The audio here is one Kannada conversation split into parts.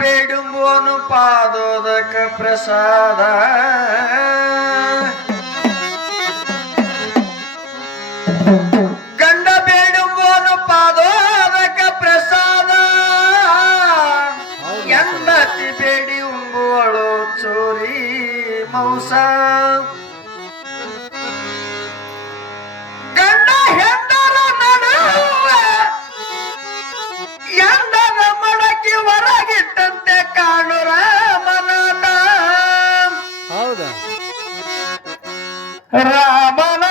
ಬೇಡುಂಬೋನು ಪಾದೋದಕ ಪ್ರಸಾದ ಗಂಡ ಬೇಡುಂಬೋನು ಪಾದೋದಕ ಪ್ರಸಾದ ಹೆಂಡತಿ ಬೇಡಿ ಉಂಬುವಳು ಚೋರಿ ಮೌಸ ಗಂಡ ಹೆಂಡರ ನಡುವೆ ಎಂದನ ಮಡಕಿ ಹೊರಗಿಟ್ಟಂತೆ ಕಾಣುರ ಮನನ ಹೌದಾ ರಾಮನ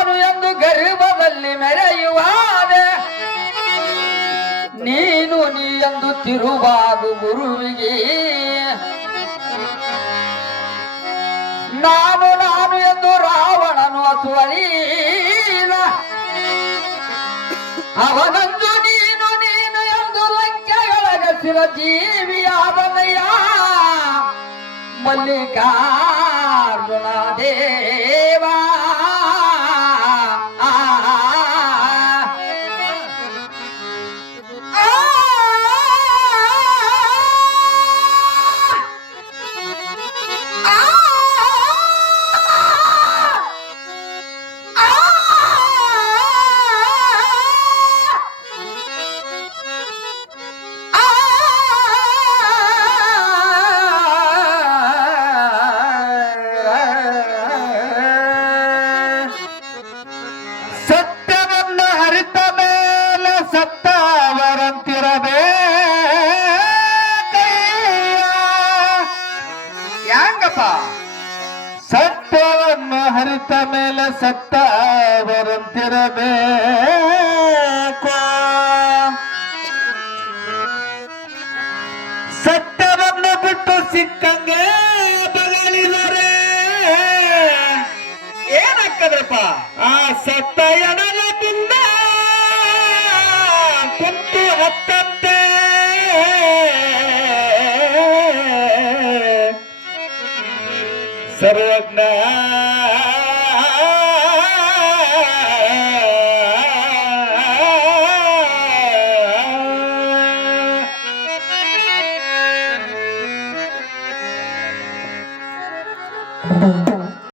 ನಾನು ಎಂದು ಗರ್ಭದಲ್ಲಿ ಮೆರೆಯುವಾದೆ ನೀನು ನೀ ಎಂದು ತಿರುವಾಗು ಗುರುವಿಗೆ ನಾನು ಎಂದು ರಾವಣನು ಅಸುವಲೀನ ಅವನಂದು ನೀನು ಎಂದು ಲಂಕೆಯೊಳಗಸಿರ ಜೀವಿಯಾದನಯ್ಯ ಮಲ್ಲಿಕಾರ್ಜುನ ದೇವಾ ಸತ್ಯವನ್ನು ಹರಿತ ಮೇಲೆ ಸತ್ತವರಂತಿರಬೇಕು ಸತ್ಯವನ್ನು ಬಿಟ್ಟು ಸಿಕ್ಕಂಗೆ ಬಗಳಿದರೆ ಏನಾಗ್ತದಪ್ಪ ಆ ಸತ್ತ ಎಡಲದಿಂದ ಕುಂತು ಹತ್ತಂತೆ ಸರ್ವಜ್ಞ